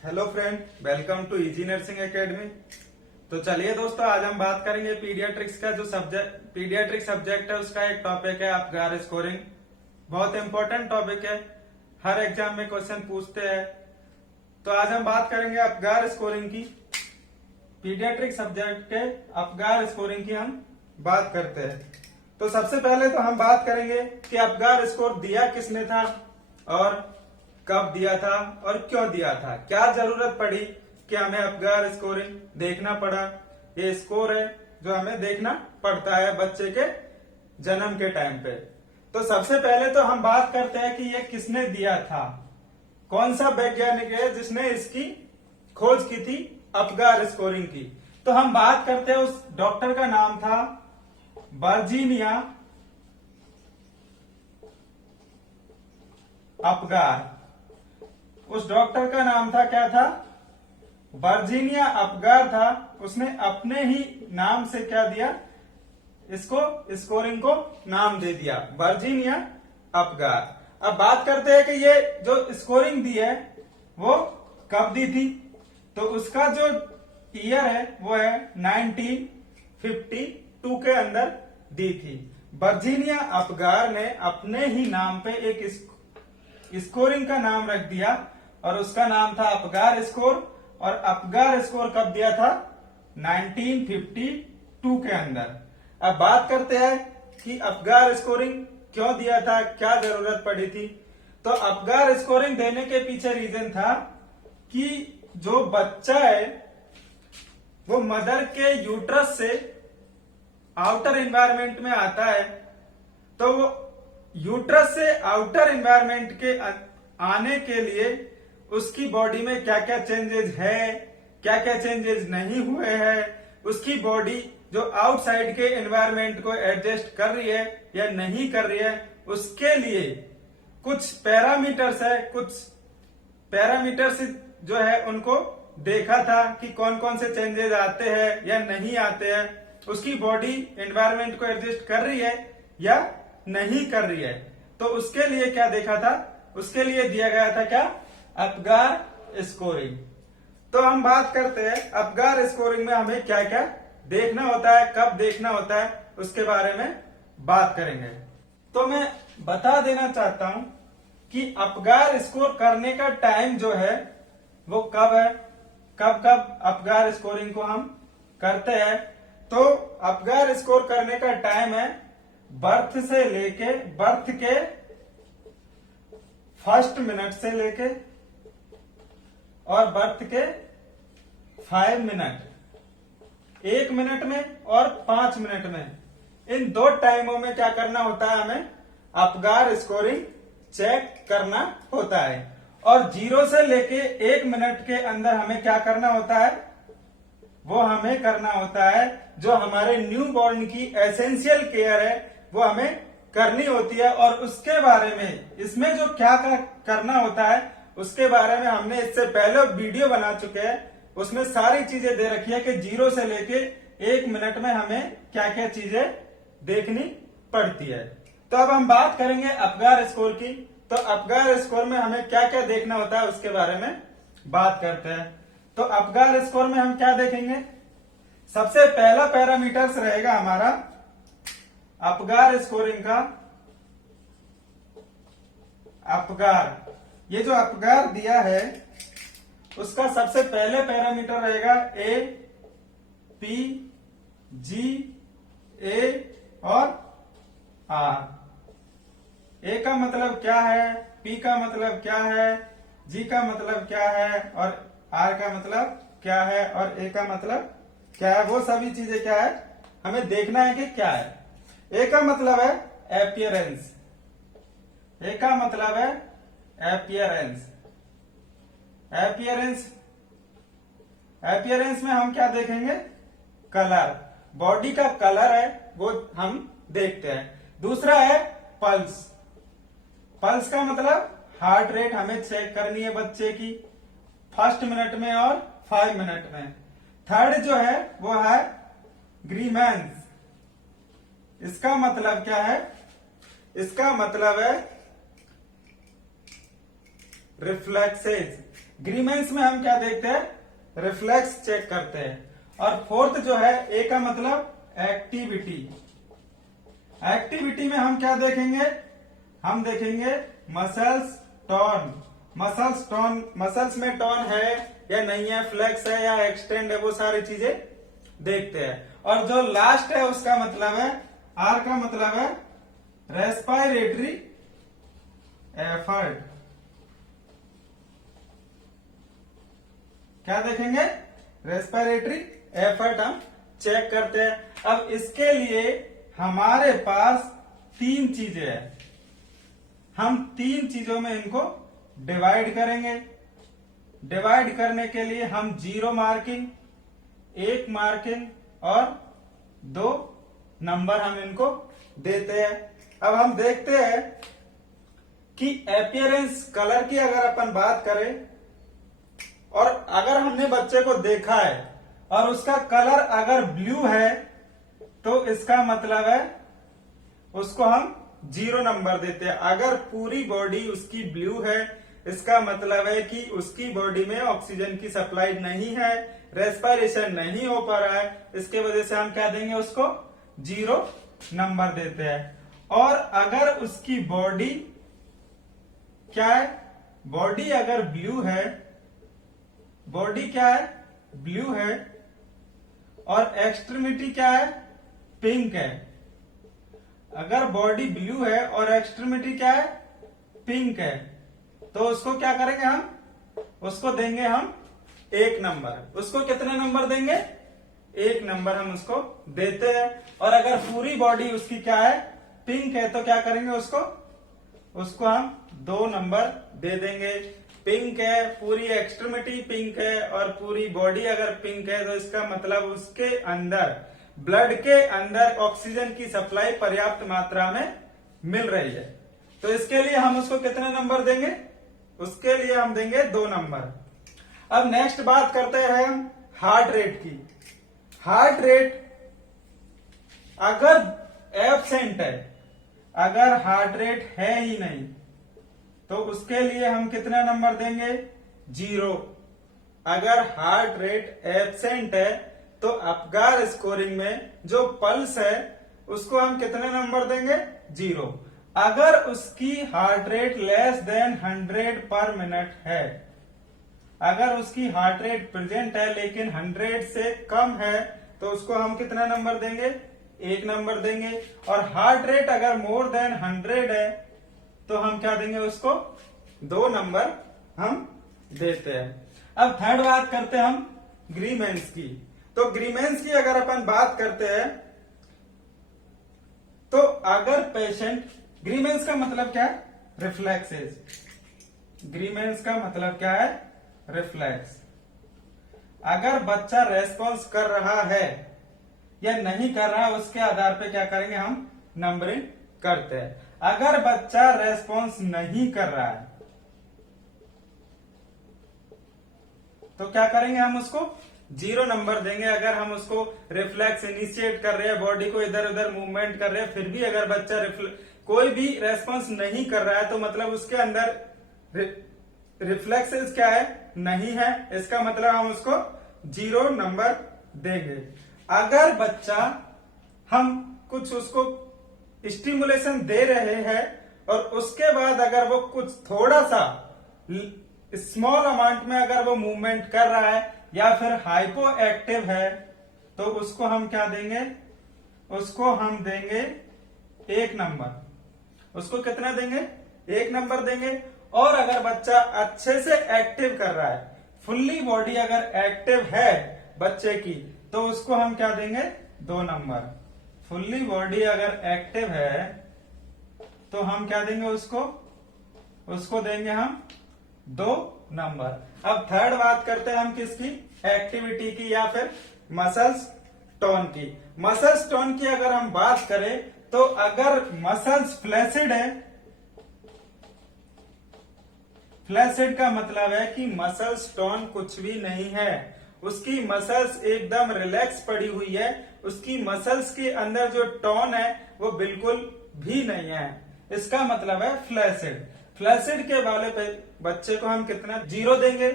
Hello friend, welcome to easy nursing academy. तो चलिए दोस्तों, आज हम बात करेंगे पीडियाट्रिक्स का जो पीडियाट्रिक सब्जेक्ट है उसका एक टॉपिक है अपगार स्कोरिंग। बहुत इंपॉर्टेंट टॉपिक है, हर एग्जाम में क्वेश्चन पूछते हैं। तो आज हम बात करेंगे अपगार स्कोरिंग की। पीडियाट्रिक सब्जेक्ट के अपगार स्कोरिंग की हम बात करते हैं। तो सबसे पहले तो हम बात करेंगे कि अपगार स्कोर दिया किसने था और कब दिया था और क्यों दिया था, क्या जरूरत पड़ी कि हमें अपगार स्कोरिंग देखना पड़ा। ये स्कोर है जो हमें देखना पड़ता है बच्चे के जन्म के टाइम पे। तो सबसे पहले तो हम बात करते हैं कि ये किसने दिया था, कौन सा वैज्ञानिक है जिसने इसकी खोज की थी अपगार स्कोरिंग की। तो हम बात करते हैं उस डॉक्टर का नाम था वर्जीनिया अपगार। उस डॉक्टर का नाम था, क्या था, वर्जीनिया अपगार था। उसने अपने ही नाम से क्या दिया, इसको स्कोरिंग को नाम दे दिया वर्जीनिया अपगार। अब बात करते हैं कि ये जो स्कोरिंग दी है वो कब दी थी। तो उसका जो ईयर है वो है 1952 के अंदर दी थी। वर्जीनिया अपगार ने अपने ही नाम पे एक स्कोरिंग का नाम रख दिया और उसका नाम था अपगार स्कोर। और अपगार स्कोर कब दिया था, 1952 के अंदर। अब बात करते हैं कि अपगार स्कोरिंग क्यों दिया था, क्या जरूरत पड़ी थी। तो अपगार स्कोरिंग देने के पीछे रीजन था कि जो बच्चा है वो मदर के यूट्रस से आउटर एनवायरमेंट में आता है। तो वो यूट्रस से आउटर एनवायरमेंट के आने के लिए उसकी बॉडी में क्या क्या चेंजेस है, क्या क्या चेंजेस नहीं हुए हैं, उसकी बॉडी जो आउटसाइड के एनवायरमेंट को एडजस्ट कर रही है या नहीं कर रही है, उसके लिए कुछ पैरामीटर्स है, कुछ पैरामीटर्स जो है उनको देखा था कि कौन कौन से चेंजेस आते हैं या नहीं आते हैं, उसकी बॉडी एनवायरमेंट को एडजस्ट कर रही है या नहीं कर रही है। तो उसके लिए क्या देखा था, उसके लिए दिया गया था क्या, अपगार स्कोरिंग। तो हम बात करते हैं अपगार स्कोरिंग में हमें क्या क्या देखना होता है, कब देखना होता है, उसके बारे में बात करेंगे। तो मैं बता देना चाहता हूं कि अपगार स्कोर करने का टाइम जो है वो कब है, कब कब अपगार स्कोरिंग को हम करते हैं। तो अपगार स्कोर करने का टाइम है बर्थ से लेके, बर्थ के फर्स्ट मिनट से लेके और बर्थ के 5 मिनट, 1 मिनट में और 5 मिनट में, इन दो टाइमों में क्या करना होता है, हमें अपगार स्कोरिंग चेक करना होता है। और 0 से लेके 1 मिनट के अंदर हमें क्या करना होता है, वो हमें करना होता है जो हमारे न्यू बॉर्न की एसेंशियल केयर है वो हमें करनी होती है। और उसके बारे में, इसमें जो क्या करना होता है उसके बारे में हमने इससे पहले वीडियो बना चुके हैं, उसमें सारी चीजें दे रखी है कि 0 से लेके 1 मिनट में हमें क्या क्या चीजें देखनी पड़ती है। तो अब हम बात करेंगे अपगार स्कोर की। तो अपगार स्कोर में हमें क्या क्या देखना होता है उसके बारे में बात करते हैं। तो अपगार स्कोर में हम क्या देखेंगे, सबसे पहला पैरामीटर्स रहेगा हमारा अपगार स्कोरिंग का अपगार। ये जो अपगार दिया है उसका सबसे पहले पैरामीटर रहेगा ए, पी, जी, ए और आर। ए का मतलब क्या है, पी का मतलब क्या है, जी का मतलब क्या है और आर का मतलब क्या है और ए का मतलब क्या है, वो सभी चीजें क्या है हमें देखना है कि क्या है। ए का मतलब है एपियरेंस, ए का मतलब है एपियरेंस। एपियरेंस, एपियरेंस में हम क्या देखेंगे, कलर, बॉडी का कलर है वो हम देखते हैं। दूसरा है पल्स, पल्स का मतलब हार्ट रेट हमें चेक करनी है बच्चे की फर्स्ट मिनट में और 5 मिनट में। थर्ड जो है वो है ग्रीमेंस, इसका मतलब क्या है, इसका मतलब है रिफ्लेक्सेस, ग्रीमेंस में हम क्या देखते हैं, रिफ्लेक्स चेक करते हैं। और फोर्थ जो है ए का मतलब एक्टिविटी। एक्टिविटी में हम क्या देखेंगे, हम देखेंगे मसल्स टोन। मसल्स में टोन है या नहीं है, फ्लेक्स है या एक्सटेंड है, वो सारी चीजें देखते हैं। और जो लास्ट है उसका मतलब है, आर का मतलब है रेस्पिरेटरी एफर्ट। क्या देखेंगे, रेस्पिरेटरी एफर्ट हम चेक करते हैं। अब इसके लिए हमारे पास 3 चीजें हैं, हम 3 चीजों में इनको डिवाइड करेंगे। डिवाइड करने के लिए हम 0 मार्किंग, 1 मार्किंग और 2 नंबर हम इनको देते हैं। अब हम देखते हैं कि अपीयरेंस कलर की अगर अपन बात करें, और अगर हमने बच्चे को देखा है और उसका कलर अगर ब्लू है तो इसका मतलब है उसको हम 0 नंबर देते हैं। अगर पूरी बॉडी उसकी ब्लू है इसका मतलब है कि उसकी बॉडी में ऑक्सीजन की सप्लाई नहीं है, रेस्पिरेशन नहीं हो पा रहा है, इसके वजह से हम क्या देंगे, उसको 0 नंबर देते हैं। और अगर उसकी बॉडी क्या है, बॉडी अगर ब्लू है, बॉडी क्या है, ब्लू है, और एक्सट्रीमिटी क्या है, पिंक है। अगर बॉडी ब्लू है और एक्सट्रीमिटी क्या है, पिंक है, तो उसको क्या करेंगे हम, उसको देंगे हम 1 नंबर। उसको कितने नंबर देंगे, 1 नंबर हम उसको देते हैं। और अगर पूरी बॉडी उसकी क्या है, पिंक है, तो क्या करेंगे, उसको हम 2 नंबर दे देंगे। पिंक है, पूरी एक्सट्रीमिटी पिंक है और पूरी बॉडी अगर पिंक है तो इसका मतलब उसके अंदर, ब्लड के अंदर ऑक्सीजन की सप्लाई पर्याप्त मात्रा में मिल रही है। तो इसके लिए हम उसको कितने नंबर देंगे, उसके लिए हम देंगे 2 नंबर। अब नेक्स्ट बात करते हैं हम हार्ट रेट की। हार्ट रेट अगर एब्सेंट है, अगर हार्ट रेट है ही नहीं, तो उसके लिए हम कितना नंबर देंगे, 0। अगर हार्ट रेट एब्सेंट है तो अपगार स्कोरिंग में जो पल्स है उसको हम कितने नंबर देंगे, 0। अगर उसकी हार्ट रेट लेस देन 100 पर मिनट है, अगर उसकी हार्ट रेट प्रेजेंट है लेकिन 100 से कम है, तो उसको हम कितना नंबर देंगे, 1 नंबर देंगे। और हार्ट रेट अगर मोर देन 100 है तो हम क्या देंगे, उसको 2 नंबर हम देते हैं। अब थर्ड बात करते हैं हम ग्रीमेंस की। तो ग्रीमेंस की अगर अपन बात करते हैं तो अगर पेशेंट, ग्रीमेंस का मतलब क्या है, रिफ्लेक्सेस। ग्रीमेंस का मतलब क्या है, रिफ्लेक्स। अगर बच्चा रेस्पॉन्स कर रहा है या नहीं कर रहा है उसके आधार पे क्या करेंगे, हम नंबरिंग करते हैं। अगर बच्चा रेस्पॉन्स नहीं कर रहा है तो क्या करेंगे, हम उसको 0 नंबर देंगे। अगर हम उसको रिफ्लेक्स इनिशिएट कर रहे हैं, बॉडी को इधर उधर मूवमेंट कर रहे हैं, फिर भी अगर बच्चा कोई भी रेस्पॉन्स नहीं कर रहा है तो मतलब उसके अंदर रिफ्लेक्सेस क्या है, नहीं है, इसका मतलब हम उसको 0 नंबर देंगे। अगर बच्चा, हम कुछ उसको स्टिमुलेशन दे रहे हैं और उसके बाद अगर वो कुछ थोड़ा सा स्मॉल अमाउंट में अगर वो मूवमेंट कर रहा है या फिर हाइपो एक्टिव है, तो उसको हम क्या देंगे, उसको हम देंगे 1 नंबर। उसको कितना देंगे, 1 नंबर देंगे। और अगर बच्चा अच्छे से एक्टिव कर रहा है, फुल्ली बॉडी अगर एक्टिव है बच्चे की, तो उसको हम क्या देंगे, 2 नंबर। फुल्ली बॉडी अगर एक्टिव है तो हम क्या देंगे, उसको देंगे हम 2 नंबर। अब थर्ड बात करते हैं हम किसकी, एक्टिविटी की या फिर मसल्स टोन की। मसल्स टोन की अगर हम बात करें तो अगर मसल्स फ्लैसिड है, फ्लैसिड का मतलब है कि मसल्स टोन कुछ भी नहीं है, उसकी मसल्स एकदम रिलैक्स पड़ी हुई है, उसकी मसल्स के अंदर जो टोन है वो बिल्कुल भी नहीं है, इसका मतलब है फ्लैसिड। फ्लैसिड के वाले पे बच्चे को हम कितना 0 देंगे।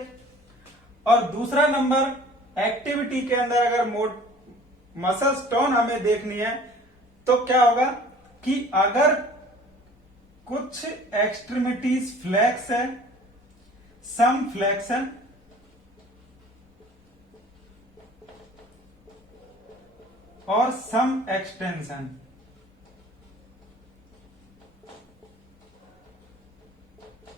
और दूसरा नंबर एक्टिविटी के अंदर अगर मसल्स टोन हमें देखनी है तो क्या होगा कि अगर कुछ एक्सट्रीमिटीज फ्लेक्स है, सम फ्लेक्शन और सम एक्सटेंशन,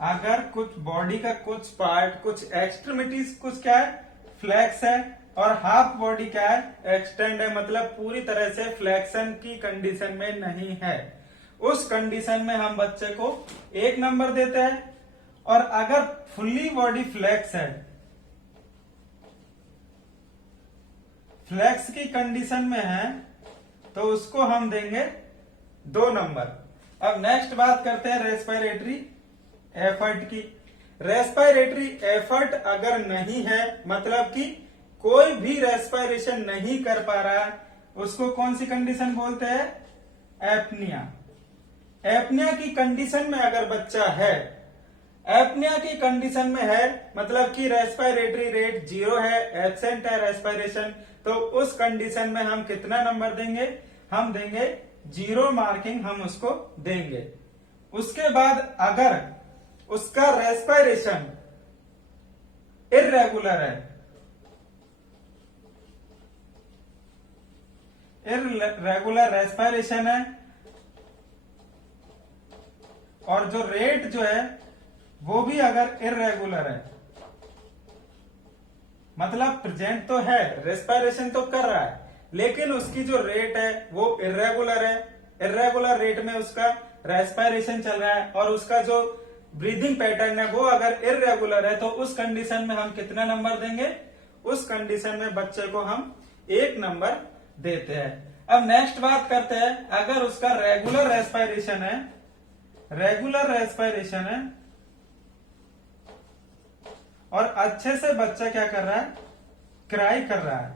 अगर कुछ बॉडी का कुछ पार्ट, कुछ एक्सट्रीमिटीज कुछ क्या है फ्लेक्स है और हाफ बॉडी क्या है एक्सटेंड है, मतलब पूरी तरह से फ्लेक्शन की कंडीशन में नहीं है, उस कंडीशन में हम बच्चे को 1 नंबर देते हैं। और अगर फुल्ली बॉडी फ्लेक्स है, फ्लेक्स की कंडीशन में है, तो उसको हम देंगे 2 नंबर। अब नेक्स्ट बात करते हैं रेस्पिरेटरी एफर्ट की। रेस्पिरेटरी एफर्ट अगर नहीं है, मतलब कि कोई भी रेस्पिरेशन नहीं कर पा रहा है, उसको कौन सी कंडीशन बोलते हैं? एपनिया। एपनिया की कंडीशन में अगर बच्चा है, एपनिया की कंडीशन में है मतलब कि रेस्पिरेटरी रेट 0 है, एब्सेंट है रेस्पिरेशन, तो उस कंडीशन में हम कितना नंबर देंगे? हम देंगे 0 मार्किंग हम उसको देंगे। उसके बाद अगर उसका रेस्पिरेशन इर्रेगुलर है, इर्रेगुलर रेस्पिरेशन है और जो रेट जो है वो भी अगर इर्रेगुलर है, मतलब प्रेजेंट तो है, रेस्पिरेशन तो कर रहा है, लेकिन उसकी जो रेट है वो इर्रेगुलर है, इर्रेगुलर रेट में उसका रेस्पिरेशन चल रहा है और उसका जो ब्रीदिंग पैटर्न है वो अगर इर्रेगुलर है, तो उस कंडीशन में हम कितना नंबर देंगे? उस कंडीशन में बच्चे को हम 1 नंबर देते हैं। अब नेक्स्ट बात करते हैं, अगर उसका रेगुलर रेस्पिरेशन है, रेगुलर रेस्पिरेशन है और अच्छे से बच्चा क्या कर रहा है? क्राई कर रहा है,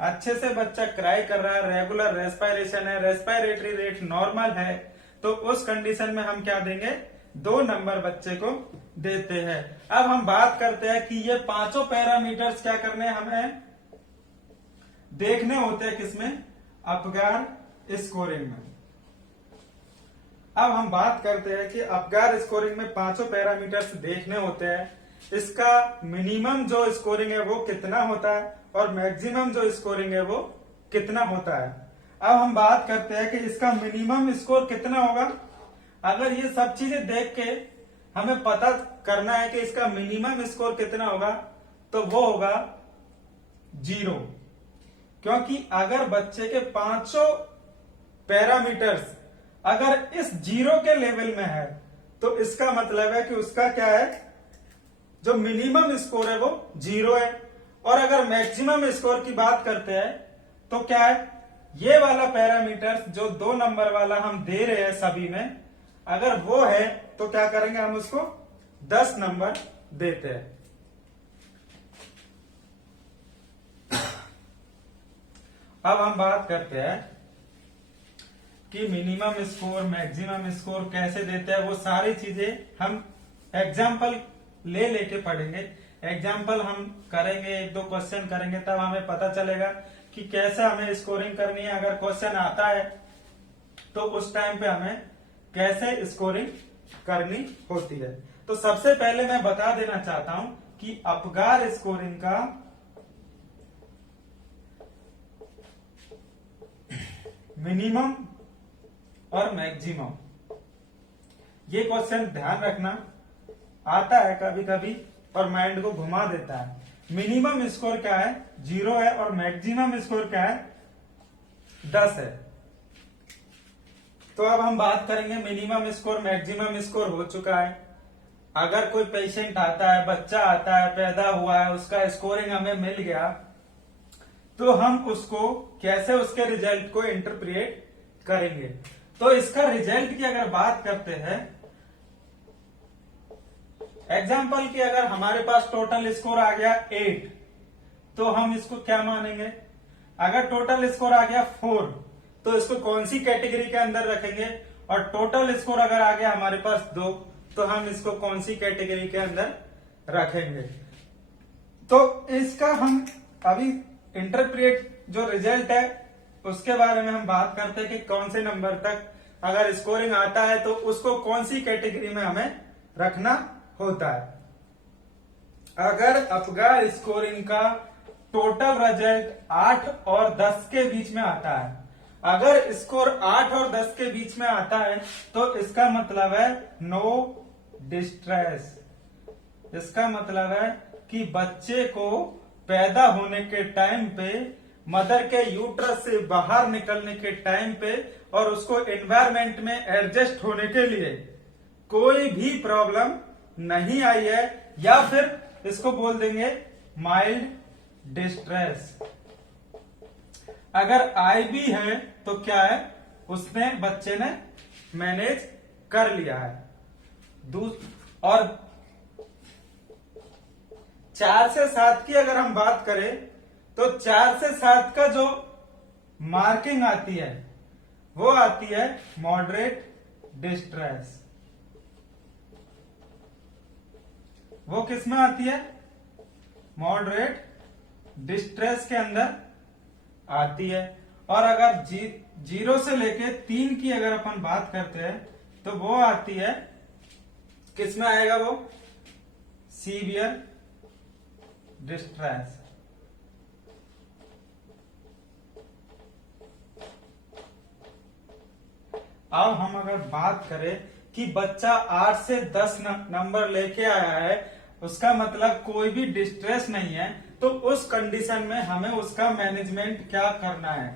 अच्छे से बच्चा क्राई कर रहा है, रेगुलर रेस्पिरेशन है, रेस्पिरेटरी रेट नॉर्मल है, तो उस कंडीशन में हम क्या देंगे? 2 नंबर बच्चे को देते हैं। अब हम बात करते हैं कि ये 5 पैरामीटर्स क्या करने हैं? हमें देखने होते हैं किसमें? अपगार स्कोरिंग में। अब हम बात करते हैं कि अपगार स्कोरिंग में 5 पैरामीटर्स देखने होते हैं। इसका मिनिमम जो स्कोरिंग है वो कितना होता है और मैक्सिमम जो स्कोरिंग है वो कितना होता है। अब हम बात करते हैं कि इसका मिनिमम स्कोर कितना होगा। अगर ये सब चीजें देख के हमें पता करना है कि इसका मिनिमम स्कोर कितना होगा, तो वो होगा 0, क्योंकि अगर बच्चे के 5 पैरामीटर्स अगर इस 0 के लेवल में है, तो इसका मतलब है कि उसका क्या है? जो मिनिमम स्कोर है वो 0 है। और अगर मैक्सिमम स्कोर की बात करते हैं तो क्या है? ये वाला पैरामीटर जो 2 नंबर वाला हम दे रहे हैं सभी में, अगर वो है तो क्या करेंगे? हम उसको 10 नंबर देते हैं। अब हम बात करते हैं कि मिनिमम स्कोर मैक्सिमम स्कोर कैसे देते हैं। वो सारी चीजें हम एग्जाम्पल ले लेके पढ़ेंगे। एग्जाम्पल हम करेंगे, 1-2 क्वेश्चन करेंगे, तब हमें पता चलेगा कि कैसे हमें स्कोरिंग करनी है। अगर क्वेश्चन आता है तो उस टाइम पे हमें कैसे स्कोरिंग करनी होती है। तो सबसे पहले मैं बता देना चाहता हूं कि अपगार स्कोरिंग का मिनिमम और मैक्सिमम, ये क्वेश्चन ध्यान रखना, आता है कभी कभी और माइंड को घुमा देता है। मिनिमम स्कोर क्या है? 0 है और मैक्सिमम स्कोर क्या है? 10 है। तो अब हम बात करेंगे मिनिमम स्कोर मैक्सिमम स्कोर हो चुका है। अगर कोई पेशेंट आता है, बच्चा आता है, पैदा हुआ है, उसका स्कोरिंग हमें मिल गया, तो हम उसको कैसे उसके रिजल्ट को इंटरप्रिएट करेंगे। तो इसका रिजल्ट की अगर बात करते हैं, एग्जाम्पल की अगर हमारे पास टोटल स्कोर आ गया 8, तो हम इसको क्या मानेंगे? अगर टोटल स्कोर आ गया 4, तो इसको कौन सी कैटेगरी के अंदर रखेंगे? और टोटल स्कोर अगर आ गया हमारे पास 2, तो हम इसको कौन सी कैटेगरी के अंदर रखेंगे। तो इसका हम अभी इंटरप्रेट जो रिजल्ट है उसके बारे में हम बात करते हैं कि कौन से नंबर तक अगर स्कोरिंग आता है तो उसको कौन सी कैटेगरी में हमें रखना होता है। अगर अपगार स्कोरिंग का टोटल रिजल्ट 8 और 10 के बीच में आता है, अगर स्कोर 8 और 10 के बीच में आता है तो इसका मतलब है नो डिस्ट्रेस। इसका मतलब है कि बच्चे को पैदा होने के टाइम पे, मदर के यूट्रस से बाहर निकलने के टाइम पे और उसको एनवायरमेंट में एडजस्ट होने के लिए कोई भी प्रॉब्लम नहीं आई है, या फिर इसको बोल देंगे माइल्ड डिस्ट्रेस। अगर आई भी है तो क्या है, उसने बच्चे ने मैनेज कर लिया है। और 4 से 7 की अगर हम बात करें तो 4 से 7 का जो मार्किंग आती है वो आती है मॉडरेट डिस्ट्रेस। वो किस में आती है, मॉडरेट डिस्ट्रेस के अंदर आती है। और अगर 0 से लेके 3 की अगर अपन बात करते हैं तो वो आती है, किस में आएगा वो, सीवियर डिस्ट्रेस। अब हम अगर बात करें कि बच्चा 8 से 10 नंबर लेके आया है, उसका मतलब कोई भी डिस्ट्रेस नहीं है, तो उस कंडीशन में हमें उसका मैनेजमेंट क्या करना है।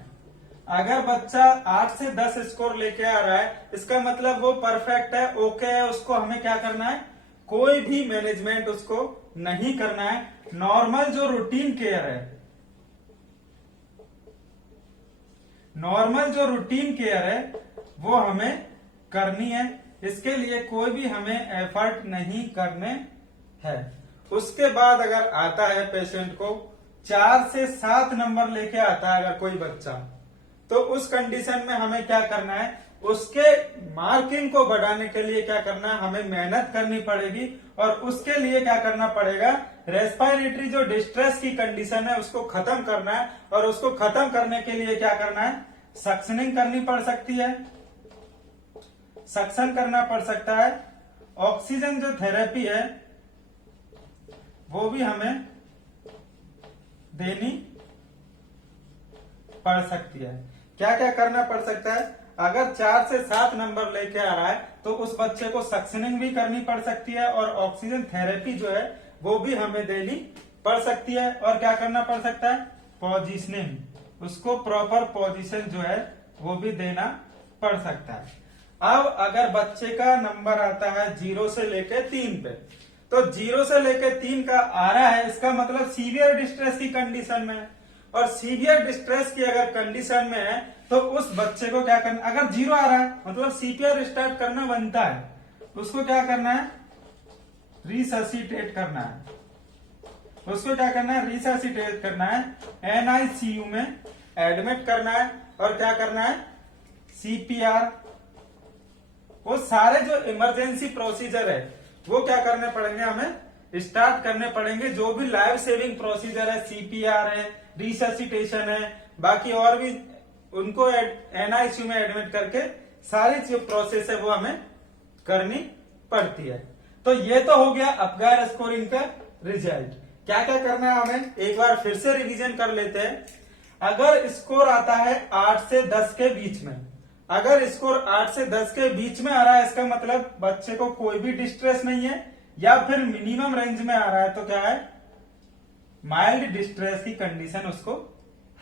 अगर बच्चा 8 से 10 स्कोर लेके आ रहा है, इसका मतलब वो परफेक्ट है, ओके है, उसको हमें क्या करना है, कोई भी मैनेजमेंट उसको नहीं करना है। नॉर्मल जो रूटीन केयर है, नॉर्मल जो रूटीन केयर है वो हमें करनी है। इसके लिए कोई भी हमें एफर्ट नहीं करने हैं। उसके बाद अगर आता है पेशेंट को 4 से 7 नंबर लेके आता है अगर कोई बच्चा, तो उस कंडीशन में हमें क्या करना है, उसके मार्किंग को बढ़ाने के लिए क्या करना है, हमें मेहनत करनी पड़ेगी। और उसके लिए क्या करना पड़ेगा, रेस्पिरेटरी जो डिस्ट्रेस की कंडीशन है उसको खत्म करना है। और उसको खत्म करने के लिए क्या करना है, सक्शनिंग करनी पड़ सकती है, सक्शन करना पड़ सकता है। ऑक्सीजन जो थेरेपी है वो भी हमें देनी पड़ सकती है। क्या क्या करना पड़ सकता है, अगर 4 से 7 नंबर लेके आ रहा है तो उस बच्चे को सक्शनिंग भी करनी पड़ सकती है और ऑक्सीजन थेरेपी जो है वो भी हमें देनी पड़ सकती है। और क्या करना पड़ सकता है, पोजीशनिंग, उसको प्रॉपर पोजीशन जो है वो भी देना पड़ सकता है। अब अगर बच्चे का नंबर आता है 0 से लेके 3 पे, तो 0 से लेके 3 का आ रहा है, इसका मतलब सीवियर डिस्ट्रेस की कंडीशन में है। और सीवियर डिस्ट्रेस की अगर कंडीशन में है तो उस बच्चे को क्या करना, अगर 0 आ रहा है मतलब सीपीआर स्टार्ट करना बनता है, उसको क्या करना है, रिससिटेट करना है। उसको क्या करना है, रिससिटेट करना है, एनआईसीयू में एडमिट करना है और क्या करना है, सीपीआर, वो सारे जो इमरजेंसी प्रोसीजर है वो क्या करने पड़ेंगे, हमें स्टार्ट करने पड़ेंगे। जो भी लाइफ सेविंग प्रोसीजर है, सीपीआर है, रिससिटेशन है, बाकी और भी उनको एनआईसीयू में एडमिट करके सारी जो प्रोसेस है वो हमें करनी पड़ती है। तो ये तो हो गया अपगार स्कोरिंग का रिजल्ट। क्या क्या करना है हमें, एक बार फिर से रिवीजन कर लेते हैं। अगर स्कोर आता है 8 से 10 के बीच में, अगर स्कोर 8 से 10 के बीच में आ रहा है, इसका मतलब बच्चे को कोई भी डिस्ट्रेस नहीं है या फिर मिनिमम रेंज में आ रहा है, तो क्या है, माइल्ड डिस्ट्रेस की कंडीशन उसको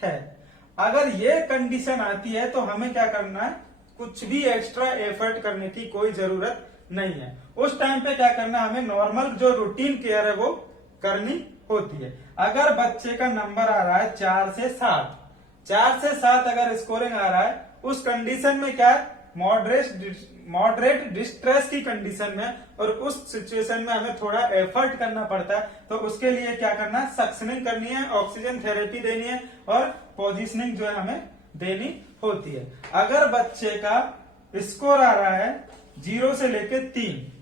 है। अगर ये कंडीशन आती है तो हमें क्या करना है, कुछ भी एक्स्ट्रा एफर्ट करने की कोई जरूरत नहीं है। उस टाइम पे क्या करना है, हमें नॉर्मल जो रूटीन केयर है वो करनी होती है। अगर बच्चे का नंबर आ रहा है 4 से 7, 4 से 7 अगर स्कोरिंग आ रहा है, उस कंडीशन में क्या है, मॉडरेट डिस्ट्रेस की कंडीशन में, और उस सिचुएशन में हमें थोड़ा एफर्ट करना पड़ता है। तो उसके लिए क्या करना है, सक्शनिंग करनी है, ऑक्सीजन थेरेपी देनी है और पोजीशनिंग जो है हमें देनी होती है। अगर बच्चे का स्कोर आ रहा है 0 से लेके 3,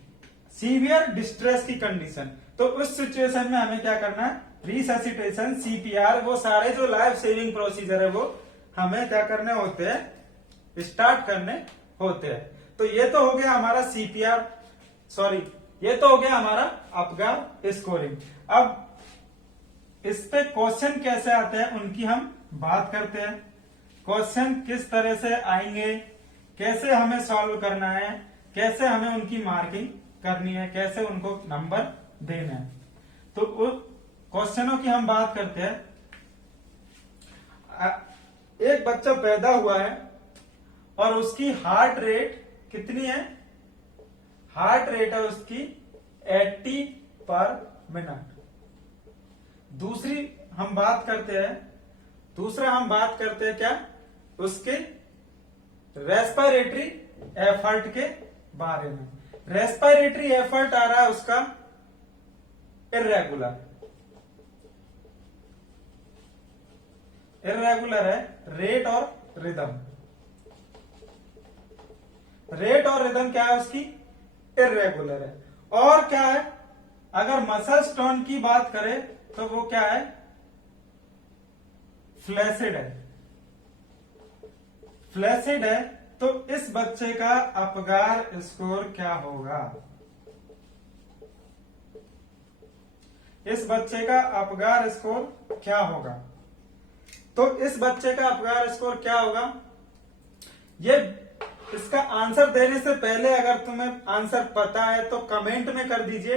सीवियर डिस्ट्रेस की कंडीशन। तो उस सिचुएशन में हमें क्या करना है, रिससिटेशन, सीपीआर, वो सारे जो लाइफ सेविंग प्रोसीजर है वो हमें क्या करने होते हैं, स्टार्ट करने होते हैं। तो ये तो हो गया हमारा सीपीआर, सॉरी ये तो हो गया हमारा अपगार स्कोरिंग। अब इस पे क्वेश्चन कैसे आते हैं उनकी हम बात करते हैं। क्वेश्चन किस तरह से आएंगे, कैसे हमें सॉल्व करना है, कैसे हमें उनकी मार्किंग करनी है, कैसे उनको नंबर देना है। तो उन क्वेश्चनों की हम बात करते हैं। एक बच्चा पैदा हुआ है और उसकी हार्ट रेट कितनी है, हार्ट रेट है उसकी 80 पर मिनट। दूसरा हम बात करते हैं क्या, उसके रेस्पिरेटरी एफर्ट के बारे में। रेस्पिरेटरी एफर्ट आ रहा है उसका इर्रेगुलर है, रेट और रिदम क्या है उसकी, इर्रेगुलर है। और क्या है, अगर मसल टोन की बात करें तो वो क्या है, फ्लैसिड है। तो इस बच्चे का अपगार स्कोर क्या होगा, इस बच्चे का अपगार स्कोर क्या होगा। तो इस बच्चे का अपगार स्कोर क्या होगा, ये इसका आंसर देने से पहले अगर तुम्हें आंसर पता है तो कमेंट में कर दीजिए,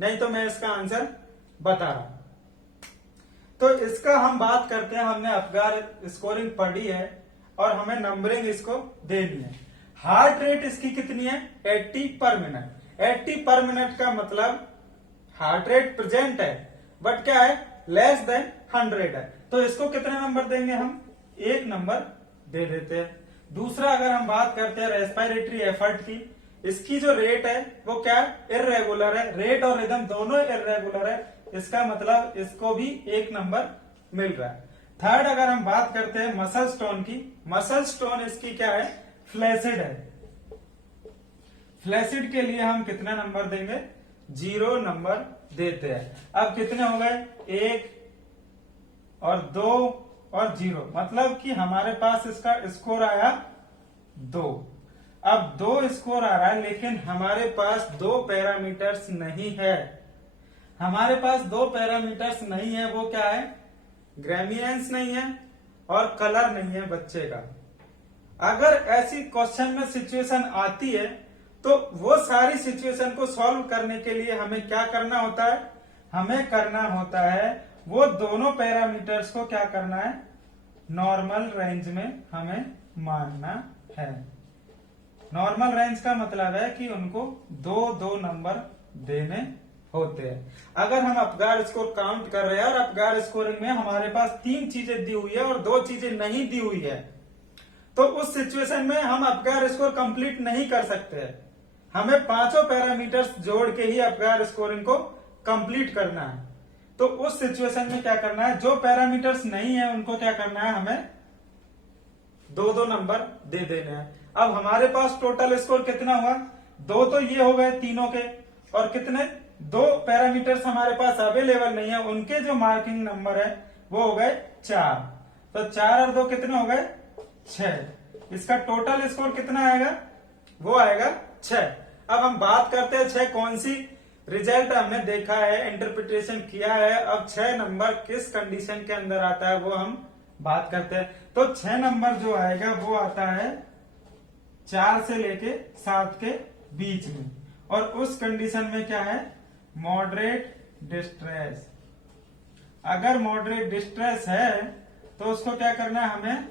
नहीं तो मैं इसका आंसर बता रहा हूं। तो इसका हम बात करते हैं, हमने अपगार स्कोरिंग पढ़ी है और हमें नंबरिंग इसको देनी है। हार्ट रेट इसकी कितनी है, 80 पर मिनट। 80 पर मिनट का मतलब हार्ट रेट प्रेजेंट है बट क्या है, लेस देन 100 है। तो इसको कितने नंबर देंगे हम, 1 नंबर दे देते हैं। दूसरा अगर हम बात करते हैं रेस्पिरेटरी एफर्ट की, इसकी जो रेट है वो क्या है, इर्रेगुलर है। रेट और रिदम दोनों इर्रेगुलर है, इसका मतलब इसको भी 1 नंबर मिल रहा है। थर्ड अगर हम बात करते हैं मसल स्टोन की, मसल स्टोन इसकी क्या है, फ्लैसिड है। फ्लैसिड के लिए हम कितना नंबर देंगे, 0 नंबर देते हैं। अब कितने हो गए, 1 और 2 और 0, मतलब कि हमारे पास इसका स्कोर आया 2। अब 2 स्कोर आ रहा है लेकिन हमारे पास 2 पैरामीटर्स नहीं है। हमारे पास 2 पैरामीटर्स नहीं है, वो क्या है, ग्रेमियंस नहीं है और कलर नहीं है बच्चे का। अगर ऐसी क्वेश्चन में सिचुएशन आती है तो वो सारी सिचुएशन को सॉल्व करने के लिए हमें क्या करना होता है, हमें करना होता है वो दोनों पैरामीटर्स को क्या करना है, नॉर्मल रेंज में हमें मानना है। नॉर्मल रेंज का मतलब है कि उनको 2-2 नंबर देने होते हैं। अगर हम अपगार स्कोर काउंट कर रहे हैं और अपगार स्कोरिंग में हमारे पास 3 चीजें दी हुई है और 2 चीजें नहीं दी हुई है, तो उस सिचुएशन में हम अपगार स्कोर कंप्लीट नहीं कर सकते हैं। हमें 5 पैरामीटर्स जोड़ के ही अपगार स्कोरिंग को कंप्लीट करना है। तो उस सिचुएशन में क्या करना है, जो पैरामीटर्स नहीं है उनको क्या करना है, हमें 2-2 नंबर दे देने हैं। अब हमारे पास टोटल स्कोर कितना हुआ, 2 तो ये हो गए तीनों के, और कितने, 2 पैरामीटर्स हमारे पास अवेलेबल नहीं है, उनके जो मार्किंग नंबर है वो हो गए 4। तो 4 और 2 कितने हो गए, 6। इसका टोटल स्कोर कितना आएगा, वो आएगा 6। अब हम बात करते हैं 6 कौन सी, रिजल्ट हमने देखा है, इंटरप्रिटेशन किया है। अब 6 नंबर किस कंडीशन के अंदर आता है वो हम बात करते हैं। तो 6 नंबर जो आएगा वो आता है 4 से लेके 7 के बीच में, और उस कंडीशन में क्या है, मॉडरेट डिस्ट्रेस। अगर मॉडरेट डिस्ट्रेस है तो उसको क्या करना है, हमें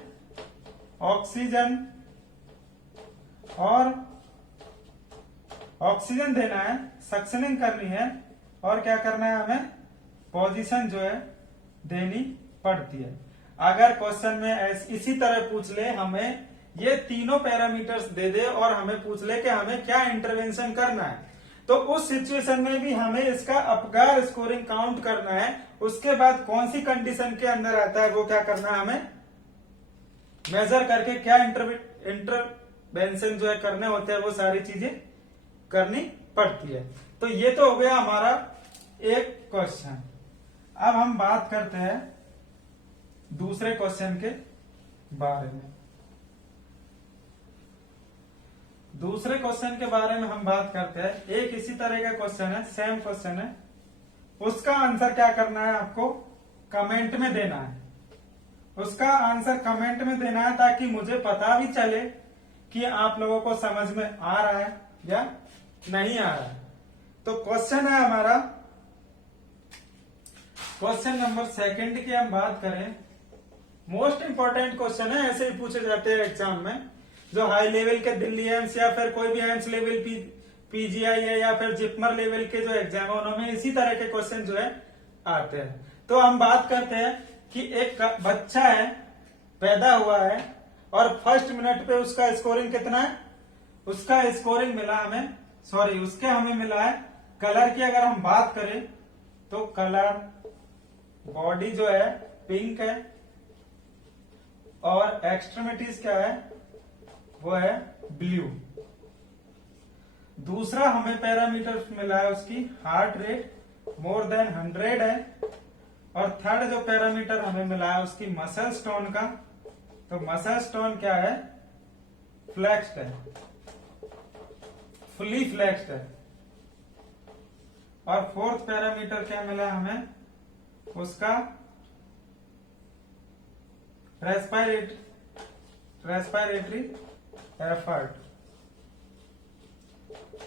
ऑक्सीजन देना है, सक्शनिंग करनी है, और क्या करना है, हमें पोजीशन जो है देनी पड़ती है। अगर क्वेश्चन में इसी तरह पूछ ले, हमें ये तीनों पैरामीटर्स दे दे और हमें पूछ ले कि हमें क्या इंटरवेंशन करना है, तो उस सिचुएशन में भी हमें इसका अपगार स्कोरिंग काउंट करना है। उसके बाद कौन सी कंडीशन के अंदर आता है वो क्या करना है, हमें मेजर करके क्या इंटरवेंशन जो है करने होते हैं वो सारी चीजें करनी पड़ती है। तो ये तो हो गया हमारा एक क्वेश्चन। अब हम बात करते हैं दूसरे क्वेश्चन के बारे में। दूसरे क्वेश्चन के बारे में हम बात करते हैं। एक इसी तरह का क्वेश्चन है, सेम क्वेश्चन है। उसका आंसर क्या करना है, आपको कमेंट में देना है। उसका आंसर कमेंट में देना है ताकि मुझे पता भी चले कि आप लोगों को समझ में आ रहा है या नहीं आ रहा है। तो क्वेश्चन है हमारा, क्वेश्चन नंबर 2 की हम बात करें। मोस्ट इंपॉर्टेंट क्वेश्चन है, ऐसे ही पूछे जाते हैं एग्जाम में। जो हाई लेवल के दिल्ली एम्स या फिर कोई भी एम्स लेवल पीजीआई है या फिर जिपमर लेवल के जो एग्जाम है उनमें इसी तरह के क्वेश्चन जो है आते हैं। तो हम बात करते हैं कि एक बच्चा है, पैदा हुआ है और फर्स्ट मिनट पे उसका स्कोरिंग कितना है, उसका स्कोरिंग मिला हमें, सॉरी उसके हमें मिला है कलर की अगर हम बात करें तो कलर बॉडी जो है पिंक है और एक्सट्रीमिटीज क्या है, वो है ब्लू। दूसरा हमें पैरामीटर मिला है उसकी हार्ट रेट मोर देन 100 है। और थर्ड जो पैरामीटर हमें मिला है उसकी मसल स्टोन का, तो मसल स्टोन क्या है, फ्लेक्स्ड है, फुली फ्लेक्स्ड है। और फोर्थ पैरामीटर क्या मिला हमें, उसका रेस्पिरेटरी एफर्ट।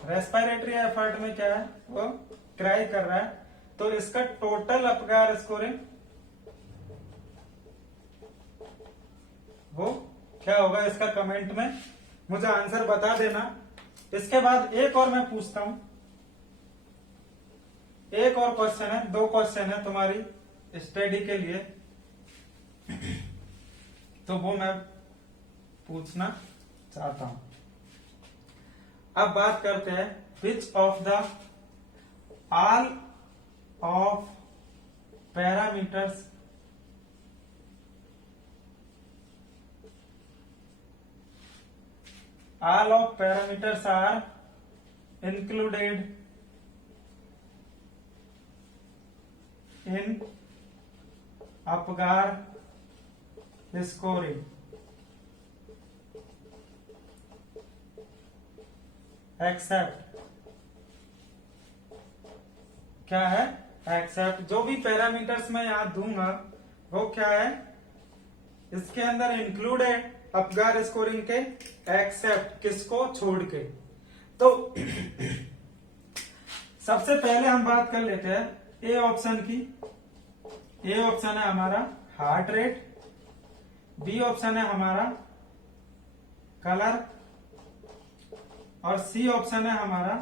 रेस्पिरेटरी एफर्ट में क्या है, वो क्राई कर रहा है। तो इसका टोटल अपगार स्कोरिंग वो क्या होगा, इसका कमेंट में मुझे आंसर बता देना। इसके बाद एक और मैं पूछता हूं, एक और क्वेश्चन है, 2 क्वेश्चन है तुम्हारी स्टडी के लिए, तो वो मैं पूछना चाहता हूं। अब बात करते हैं which of the all of parameters all of parameters are included in Apgar scoring. Except क्या है, एक्सेप्ट जो भी पैरामीटर्स मैं यहां दूंगा वो क्या है, इसके अंदर इंक्लूड है अपगार स्कोरिंग के, एक्सेप्ट किसको छोड़ के। तो सबसे पहले हम बात कर लेते हैं ए ऑप्शन की। ए ऑप्शन है हमारा हार्ट रेट, बी ऑप्शन है हमारा कलर और सी ऑप्शन है हमारा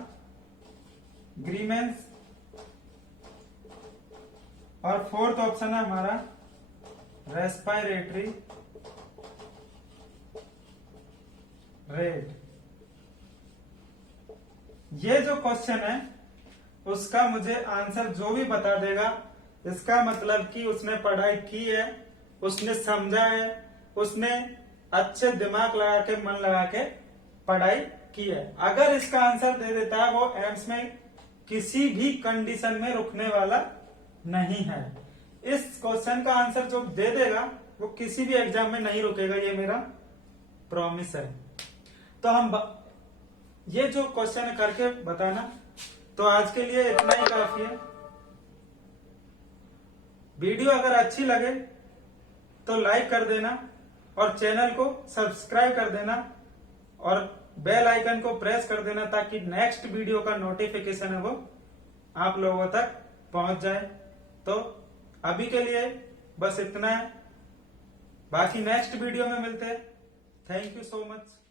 ग्रीमेंस और फोर्थ ऑप्शन है हमारा रेस्पिरेटरी रेट। ये जो क्वेश्चन है उसका मुझे आंसर जो भी बता देगा, इसका मतलब कि उसने पढ़ाई की है, उसने समझा है, उसने अच्छे दिमाग लगा के मन लगा के पढ़ाई की है। अगर इसका आंसर दे देता है वो एम्स में किसी भी कंडीशन में रुकने वाला नहीं है। इस क्वेश्चन का आंसर जो दे देगा वो किसी भी एग्जाम में नहीं रुकेगा, ये मेरा प्रॉमिस है। तो हम ये जो क्वेश्चन करके बताना, तो आज के लिए इतना ही काफी है। वीडियो अगर अच्छी लगे तो लाइक कर देना और चैनल को सब्सक्राइब कर देना और बेल आइकन को प्रेस कर देना ताकि नेक्स्ट वीडियो का नोटिफिकेशन है वो आप लोगों तक पहुंच जाए। तो अभी के लिए बस इतना है, बाकी नेक्स्ट वीडियो में मिलते हैं। Thank you so much.